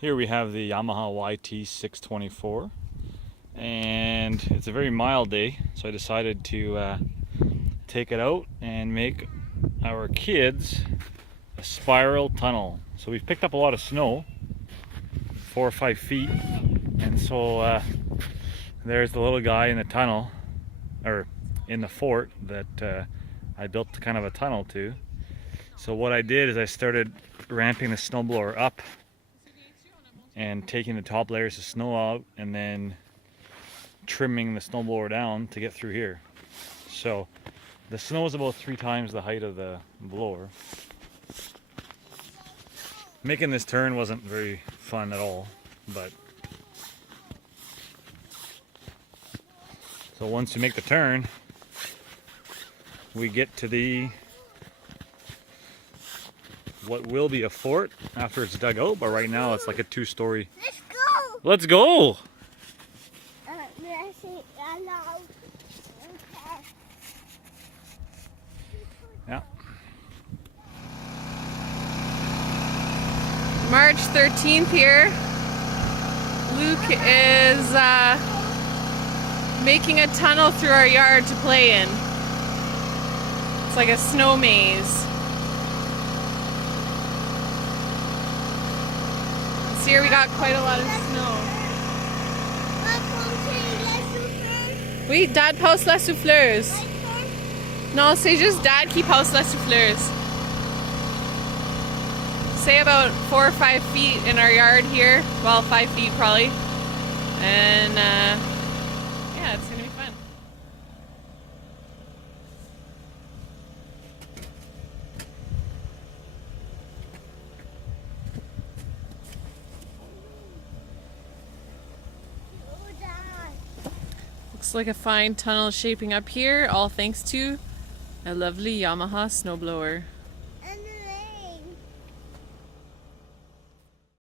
Here we have the Yamaha YT624, and it's a very mild day, so I decided to take it out and make our kids a spiral tunnel. So we've picked up a lot of snow, 4 or 5 feet, and so there's the little guy in the tunnel, or in the fort that I built kind of a tunnel to. So what I did is I started ramping the snowblower up and taking the top layers of snow out and then trimming the snowblower down to get through here. So the snow is about 3 times the height of the blower. Making this turn wasn't very fun at all, but so once you make the turn, we get to the what will be a fort after it's dug out, but right now it's like a 2-story. Let's go! Let's go! Yeah. March 13th here. Luke is making a tunnel through our yard to play in. It's like a snow maze. Here we got quite a lot of snow. Oui, Dad passe la souffleuse. Non, c'est juste Dad qui passe la souffleuse. Say about 4 or 5 feet in our yard here. Well, 5 feet probably. And yeah, it's gonna be fun. Looks like a fine tunnel shaping up here, all thanks to a lovely Yamaha snowblower.